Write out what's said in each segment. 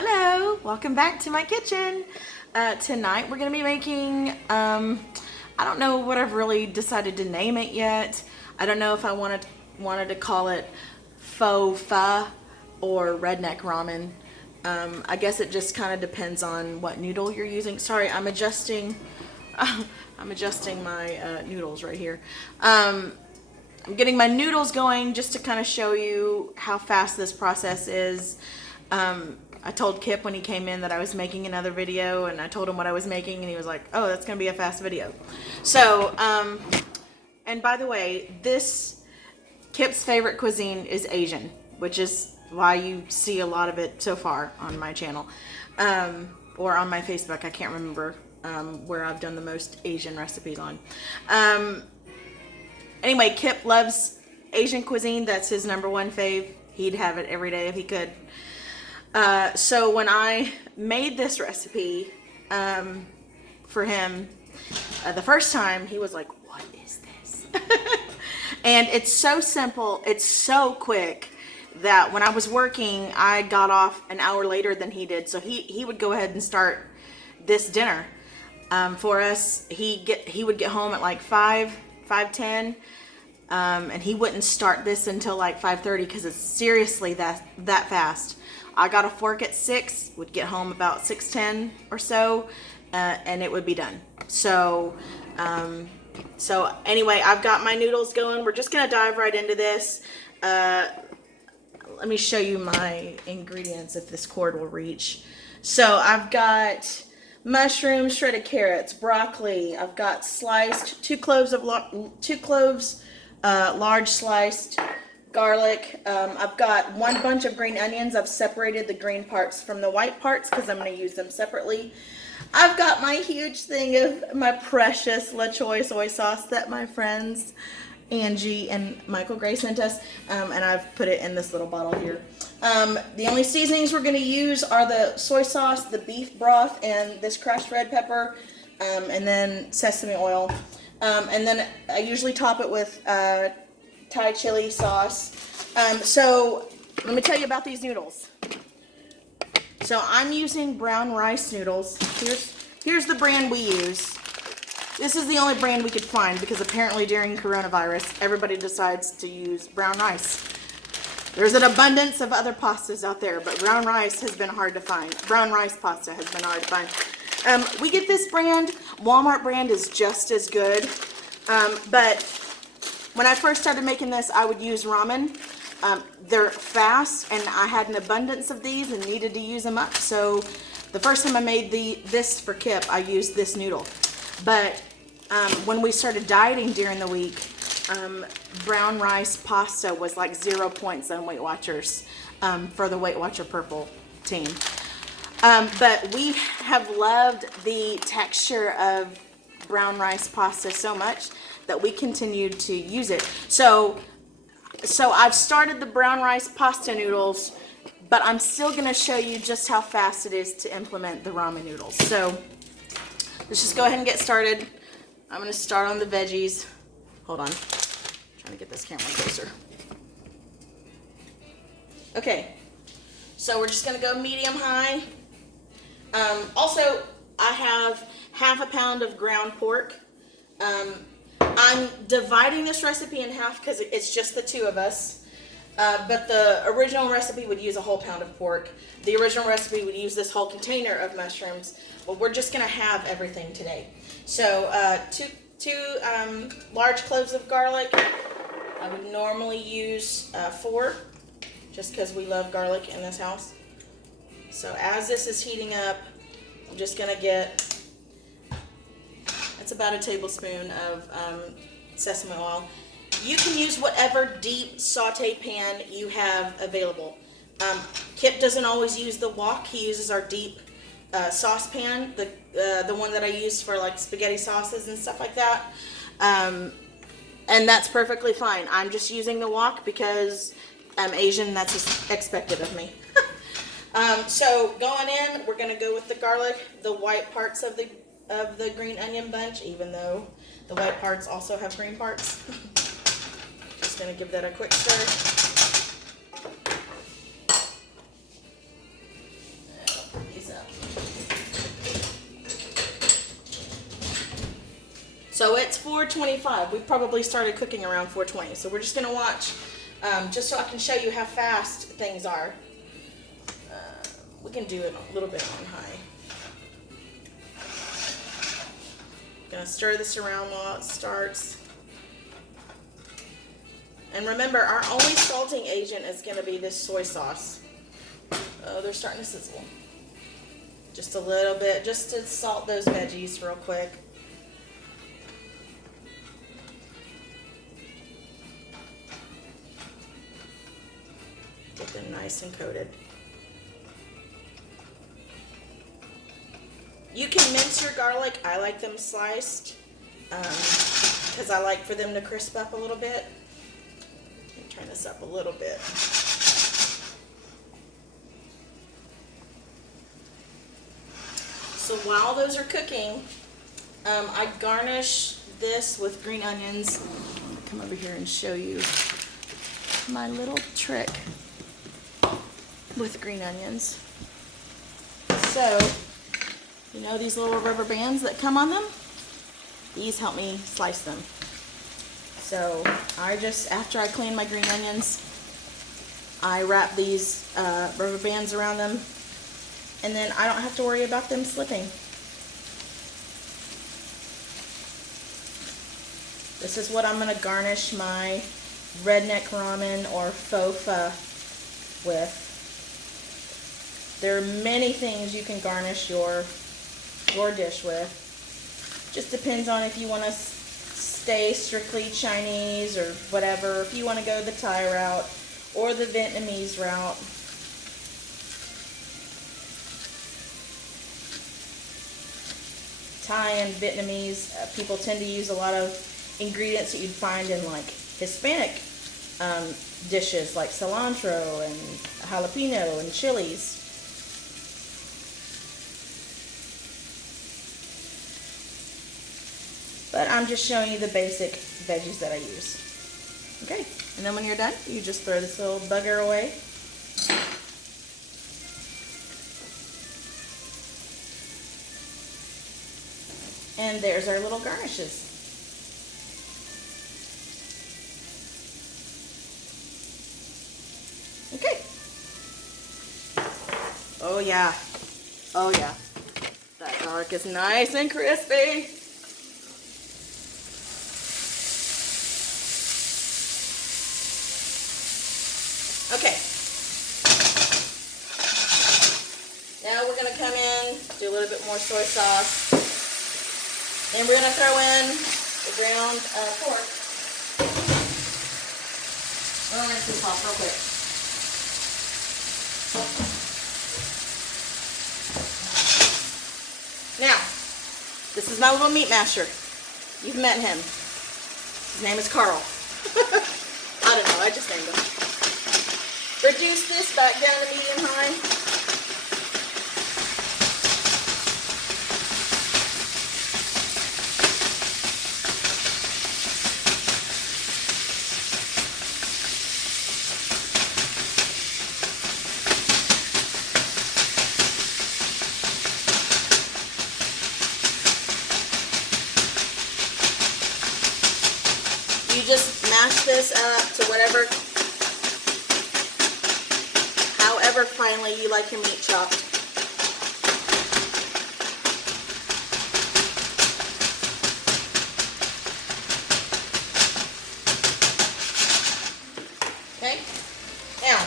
Hello, welcome back to my kitchen. Tonight we're going to be making, I don't know what I've really decided to name it yet. I don't know if I wanted to call it Faux Pho or Redneck Ramen. I guess it just kind of depends on what noodle you're using. Sorry, I'm adjusting my noodles right here. I'm getting my noodles going just to kind of show you how fast this process is. I told Kip when he came in that I was making another video, and I told him what I was making, and he was like, oh, that's going to be a fast video. So, and by the way, Kip's favorite cuisine is Asian, which is why you see a lot of it so far on my channel, or on my Facebook. I can't remember where I've done the most Asian recipes on. Anyway, Kip loves Asian cuisine. That's his #1 fave. He'd have it every day if he could. So when I made this recipe for him the first time, he was like, what is this? And it's so simple, it's so quick that when I was working, I got off an hour later than he did. So he would go ahead and start this dinner for us. He would get home at like 5:10, and he wouldn't start this until like 5:30 because it's seriously that fast. I got a fork at 6, would get home about 6:10 or so, and it would be done. So anyway, I've got my noodles going. We're just gonna dive right into this. Let me show you my ingredients if this cord will reach. So I've got mushrooms, shredded carrots, broccoli. I've got sliced 2 cloves large sliced garlic. I've got 1 bunch of green onions. I've separated the green parts from the white parts because I'm going to use them separately. I've got my huge thing of my precious La Choy soy sauce that my friends Angie and Michael Gray sent us, and I've put it in this little bottle here. The only seasonings we're going to use are the soy sauce, the beef broth, and this crushed red pepper, and then sesame oil. And then I usually top it with Thai chili sauce. So let me tell you about these noodles. So I'm using brown rice noodles. Here's the brand we use. This is the only brand we could find because apparently during coronavirus, everybody decides to use brown rice. There's an abundance of other pastas out there, but brown rice has been hard to find. Brown rice pasta has been hard to find. We get this brand. Walmart brand is just as good. But when I first started making this, I would use ramen. They're fast, and I had an abundance of these and needed to use them up. So the first time I made this for Kip, I used this noodle. But when we started dieting during the week, brown rice pasta was like 0 points on Weight Watchers for the Weight Watcher Purple team. But we have loved the texture of brown rice pasta so much that we continued to use it. So I've started the brown rice pasta noodles, but I'm still going to show you just how fast it is to implement the ramen noodles. So let's just go ahead and get started. I'm going to start on the veggies. Hold on. I'm trying to get this camera closer. Okay. So we're just going to go medium-high. Also, I have half a pound of ground pork. I'm dividing this recipe in half because it's just the 2 of us. But the original recipe would use a whole pound of pork. The original recipe would use this whole container of mushrooms. But we're just going to have everything today. So 2 large cloves of garlic. I would normally use 4 just because we love garlic in this house. So as this is heating up, I'm just going to get, that's about a tablespoon of sesame oil. You can use whatever deep saute pan you have available. Kip doesn't always use the wok. He uses our deep saucepan, the one that I use for like spaghetti sauces and stuff like that. And that's perfectly fine. I'm just using the wok because I'm Asian. That's expected of me. So going in, we're going to go with the garlic, the white parts of the green onion bunch, even though the white parts also have green parts. Just going to give that a quick stir. So it's 4:25. We probably started cooking around 4:20. So we're just gonna watch, just so I can show you how fast things are. We can do it a little bit on high. Gonna stir this around while it starts. And remember, our only salting agent is gonna be this soy sauce. Oh, they're starting to sizzle. Just a little bit, just to salt those veggies real quick. Get them nice and coated. You can mince your garlic. I like them sliced because I like for them to crisp up a little bit. Let me turn this up a little bit. So while those are cooking, I garnish this with green onions. Come over here and show you my little trick with green onions. So, you know these little rubber bands that come on them? These help me slice them. So I just, after I clean my green onions, I wrap these rubber bands around them, and then I don't have to worry about them slipping. This is what I'm going to garnish my Redneck Ramen or Faux Pho with. There are many things you can garnish your dish with. Just depends on if you want to stay strictly Chinese or whatever, if you want to go the Thai route or the Vietnamese route. Thai and Vietnamese, people tend to use a lot of ingredients that you'd find in like Hispanic dishes like cilantro and jalapeno and chilies. But I'm just showing you the basic veggies that I use. Okay, and then when you're done, you just throw this little bugger away. And there's our little garnishes. Okay. Oh yeah. Oh yeah. That garlic is nice and crispy. Okay. Now we're going to come in, do a little bit more soy sauce. And we're going to throw in the ground pork. I'm going to rinse this off real quick. Now, this is my little meat masher. You've met him. His name is Carl. I don't know, I just named him. Reduce this back down to medium high. You just mash this up to whatever, however finely you like your meat chopped. Okay, now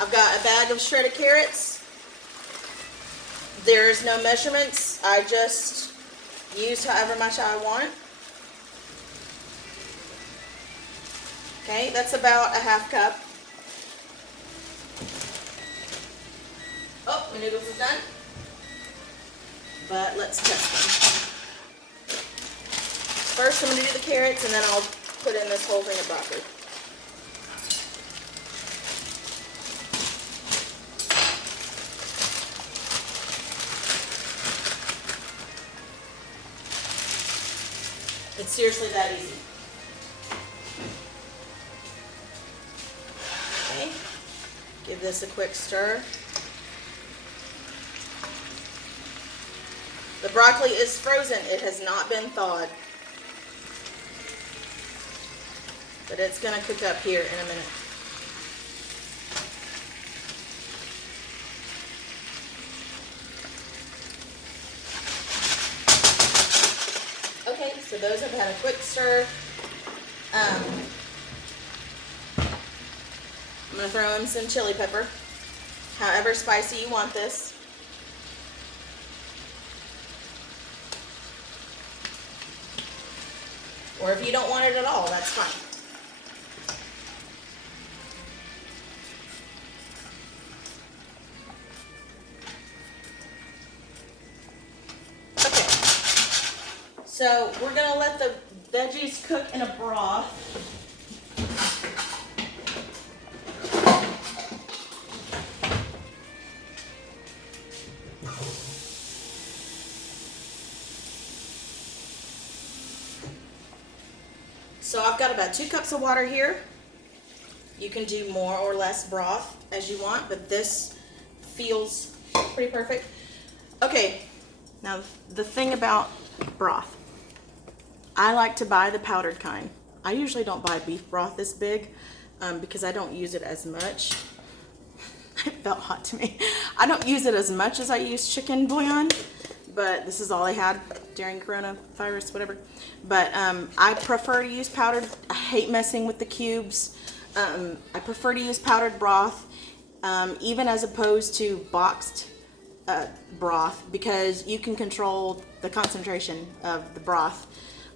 I've got a bag of shredded carrots. There's no measurements. I just use however much I want. Okay, that's about a half cup. Oh, my noodles is done. But let's test them. First I'm going to do the carrots, and then I'll put in this whole thing of broccoli. It's seriously that easy. Okay, give this a quick stir. The broccoli is frozen. It has not been thawed. But it's going to cook up here in a minute. Okay, so those have had a quick stir. I'm going to throw in some chili pepper, however spicy you want this. Or if you don't want it at all, that's fine. Okay, so we're going to let the veggies cook in a broth. So I've got about 2 cups of water here. You can do more or less broth as you want, but this feels pretty perfect. Okay, now the thing about broth, I like to buy the powdered kind. I usually don't buy beef broth this big because I don't use it as much. It felt hot to me. I don't use it as much as I use chicken bouillon, but this is all I had during coronavirus, whatever. But I prefer to use powdered. I hate messing with the cubes. I prefer to use powdered broth, even as opposed to boxed broth, because you can control the concentration of the broth.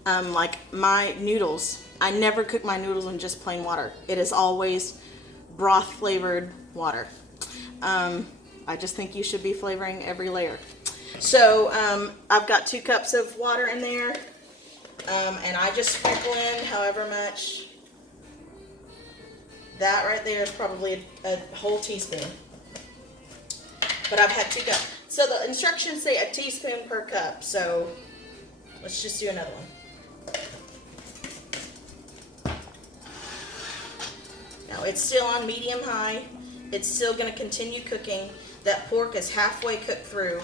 Like my noodles, I never cook my noodles in just plain water. It is always broth flavored water. I just think you should be flavoring every layer. So I've got 2 cups of water in there, and I just sprinkle in however much. That right there is probably a whole teaspoon. But I've had 2 cups. So the instructions say a teaspoon per cup, so let's just do another one. Now it's still on medium-high. It's still going to continue cooking. That pork is halfway cooked through.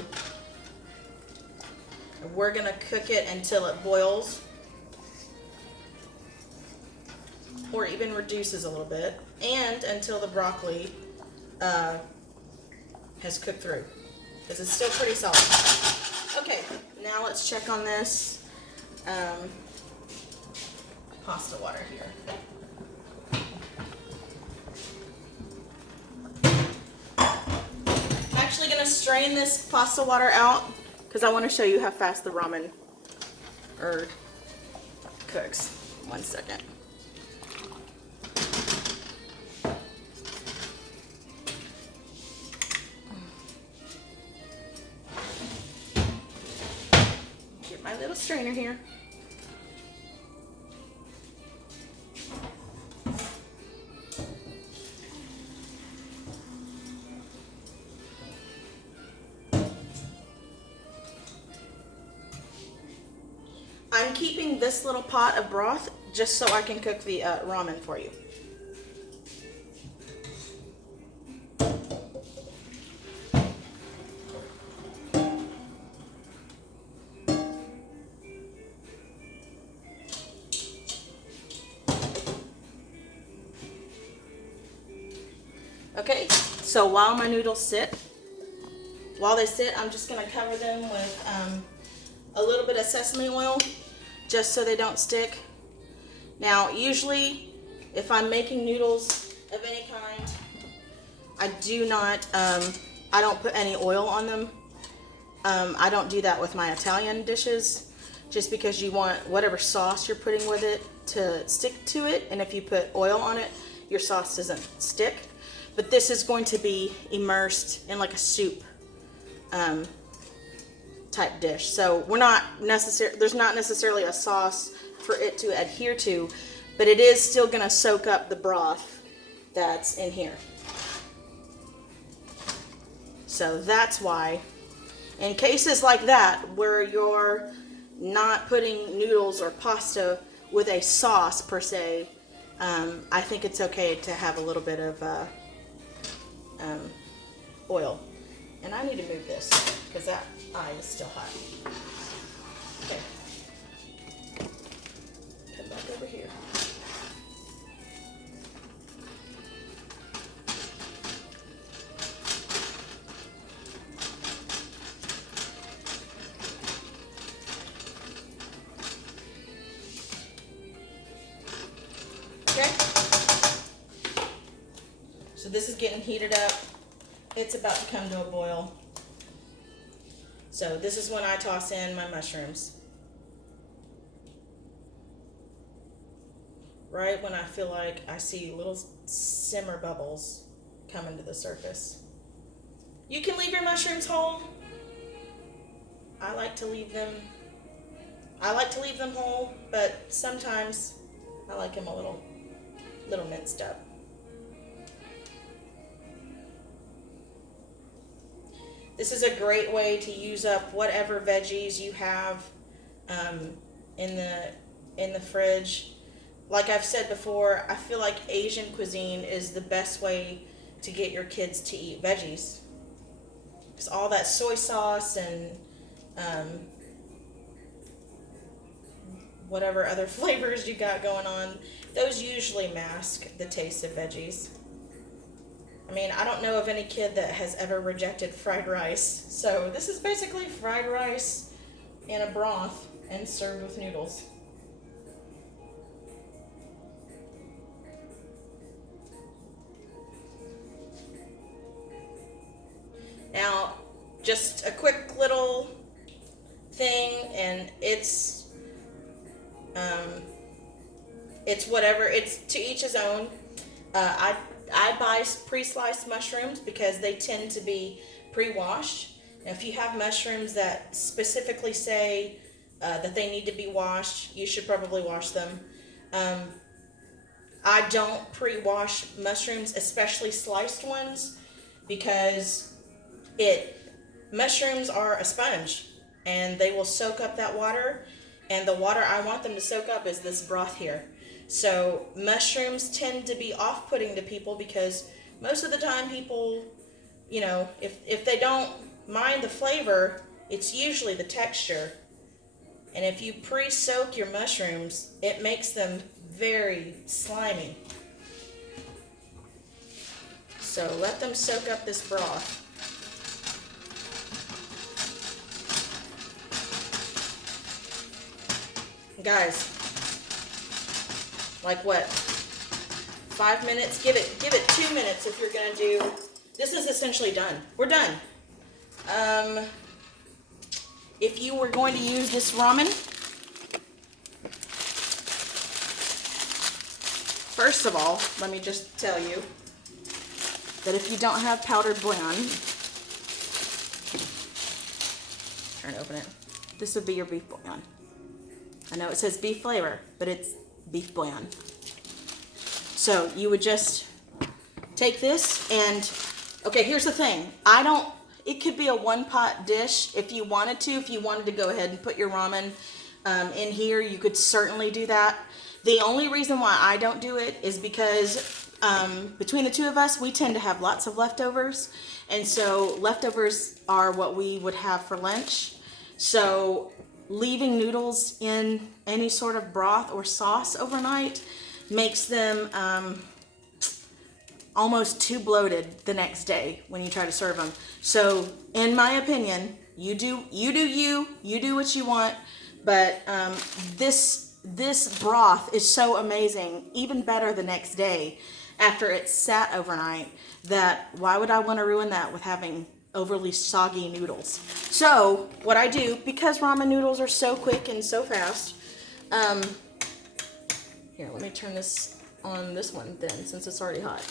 We're going to cook it until it boils, or even reduces a little bit, and until the broccoli has cooked through, because it's still pretty soft. Okay, now let's check on this pasta water here. I'm actually going to strain this pasta water out because I want to show you how fast the ramen cooks. 1 second. Get my little strainer here. I'm keeping this little pot of broth just so I can cook the ramen for you. Okay, so while my noodles sit, I'm just going to cover them with a little bit of sesame oil, just so they don't stick. Now, usually, if I'm making noodles of any kind, I don't put any oil on them. I don't do that with my Italian dishes, just because you want whatever sauce you're putting with it to stick to it, and if you put oil on it, your sauce doesn't stick. But this is going to be immersed in like a soup type dish. So there's not necessarily a sauce for it to adhere to, but it is still going to soak up the broth that's in here. So that's why, in cases like that where you're not putting noodles or pasta with a sauce per se, I think it's okay to have a little bit of oil And I need to move this because that eye is still hot. Okay. Come back over here. Okay. So this is getting heated up. It's about to come to a boil. So this is when I toss in my mushrooms. Right when I feel like I see little simmer bubbles coming to the surface. You can leave your mushrooms whole. I like to leave them whole, but sometimes I like them a little minced up. This is a great way to use up whatever veggies you have in the fridge. Like I've said before, I feel like Asian cuisine is the best way to get your kids to eat veggies. Because all that soy sauce and whatever other flavors you got going on, those usually mask the taste of veggies. I mean, I don't know of any kid that has ever rejected fried rice. So this is basically fried rice in a broth and served with noodles. Now, just a quick little thing, and it's whatever. It's to each his own. I buy pre-sliced mushrooms because they tend to be pre-washed. Now, if you have mushrooms that specifically say that they need to be washed, you should probably wash them. I don't pre-wash mushrooms, especially sliced ones, because mushrooms are a sponge and they will soak up that water, and the water I want them to soak up is this broth here. So mushrooms tend to be off-putting to people because most of the time people, you know, if they don't mind the flavor, it's usually the texture. And if you pre-soak your mushrooms, it makes them very slimy. So let them soak up this broth. Guys, like what, 5 minutes? Give it 2 minutes if you're gonna do. This is essentially done. We're done. If you were going to use this ramen, first of all, let me just tell you that if you don't have powdered bouillon, try to open it. This would be your beef bouillon. I know it says beef flavor, but it's beef bouillon. So you would just take this and, okay, here's the thing. It could be a one-pot dish if you wanted to. If you wanted to go ahead and put your ramen in here, you could certainly do that. The only reason why I don't do it is because between the two of us, we tend to have lots of leftovers. And so leftovers are what we would have for lunch. So leaving noodles in any sort of broth or sauce overnight makes them almost too bloated the next day when you try to serve them. So in my opinion, you do what you want, but this broth is so amazing, even better the next day after it's sat overnight, that why would I want to ruin that with having overly soggy noodles? So what I do, because ramen noodles are so quick and so fast, here, let me turn this on this one then, since it's already hot.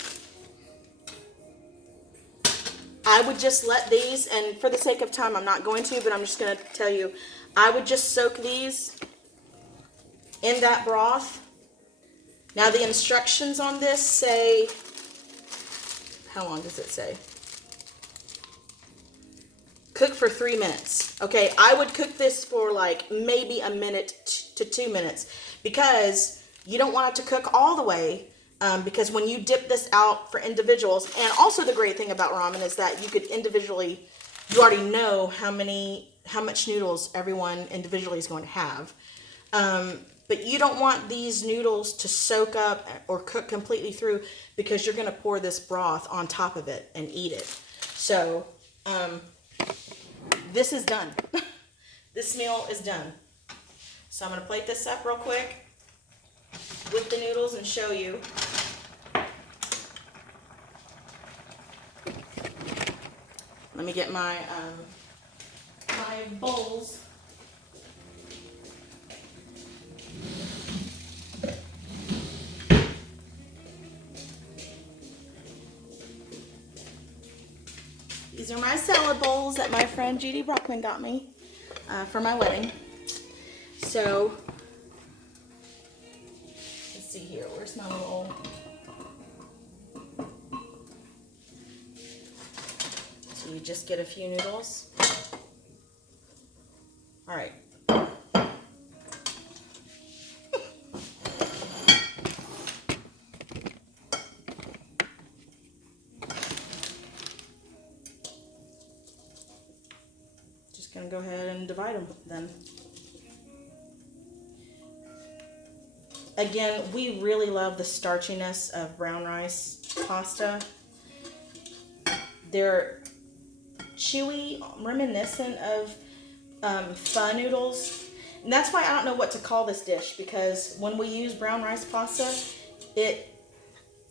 I would just let these, and for the sake of time, I'm not going to, but I'm just going to tell you, I would just soak these in that broth. Now the instructions on this say, how long does it say? Cook for 3 minutes. Okay, I would cook this for like maybe a minute to 2 minutes, because you don't want it to cook all the way, because when you dip this out for individuals, and also the great thing about ramen is that you could individually, you already know how much noodles everyone individually is going to have. But you don't want these noodles to soak up or cook completely through, because you're going to pour this broth on top of it and eat it. So this is done. This meal is done. So I'm going to plate this up real quick with the noodles and show you. Let me get my my bowls. These are my salad bowls that my friend Judy Brockman got me for my wedding. So, let's see here. Where's my little... So you just get a few noodles. All right. Just gonna go ahead and divide them then. Again, we really love the starchiness of brown rice pasta. They're chewy, reminiscent of pho noodles. And that's why I don't know what to call this dish, because when we use brown rice pasta, it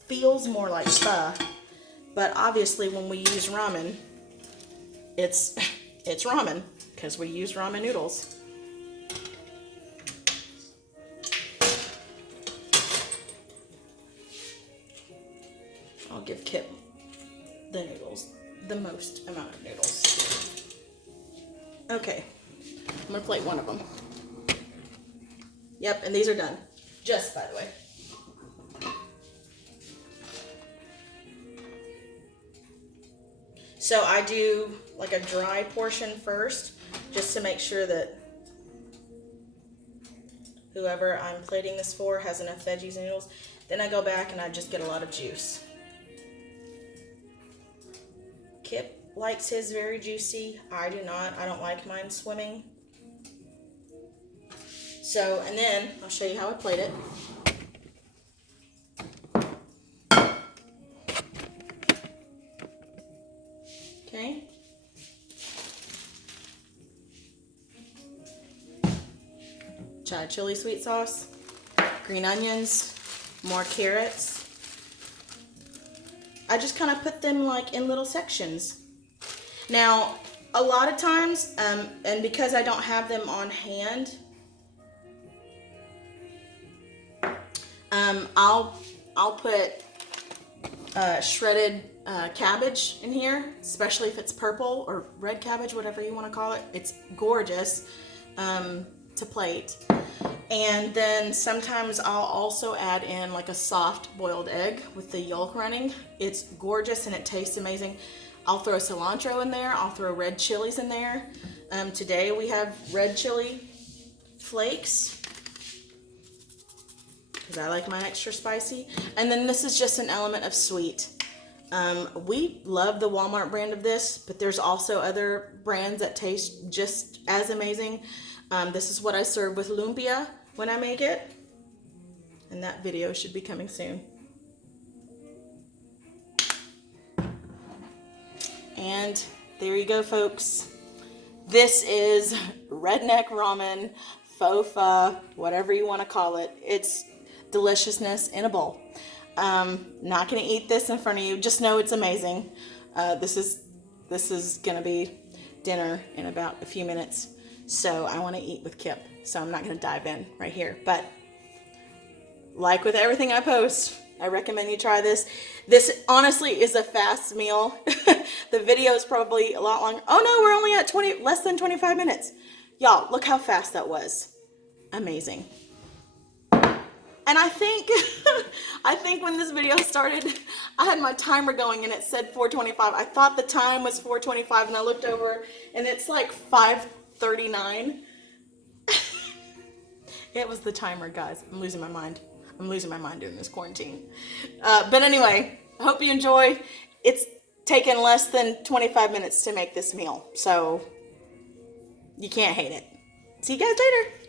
feels more like pho. But obviously when we use ramen, it's ramen, because we use ramen noodles. I'll give Kip the noodles, the most amount of noodles. Okay, I'm gonna plate one of them. Yep, and these are done. Just by the way. So I do like a dry portion first, just to make sure that whoever I'm plating this for has enough veggies and noodles. Then I go back and I just get a lot of juice. Kip likes his very juicy. I do not. I don't like mine swimming. So, and then I'll show you how I plate it. Okay. Chai chili sweet sauce, green onions, more carrots. I just kind of put them like in little sections. Now, a lot of times, and because I don't have them on hand, I'll put shredded cabbage in here, especially if it's purple or red cabbage, whatever you want to call it. It's gorgeous to plate. And then sometimes I'll also add in like a soft boiled egg with the yolk running. It's gorgeous and it tastes amazing. I'll throw cilantro in there. I'll throw red chilies in there. Today we have red chili flakes, because I like mine extra spicy. And then this is just an element of sweet. We love the Walmart brand of this, but there's also other brands that taste just as amazing. This is what I serve with lumpia when I make it. And that video should be coming soon. And there you go, folks. This is Redneck Ramen, Faux Pho, whatever you want to call it. It's deliciousness in a bowl. Not going to eat this in front of you. Just know it's amazing. This is going to be dinner in about a few minutes. So I want to eat with Kip. So I'm not going to dive in right here. But like with everything I post, I recommend you try this. This honestly is a fast meal. The video is probably a lot longer. Oh no, we're only at less than 25 minutes. Y'all, look how fast that was. Amazing. And I think, I think when this video started, I had my timer going and it said 4:25. I thought the time was 4:25 and I looked over and it's like 5:39. It was the timer, guys. I'm losing my mind. I'm losing my mind during this quarantine. But anyway, I hope you enjoy. It's taken less than 25 minutes to make this meal, so you can't hate it. See you guys later.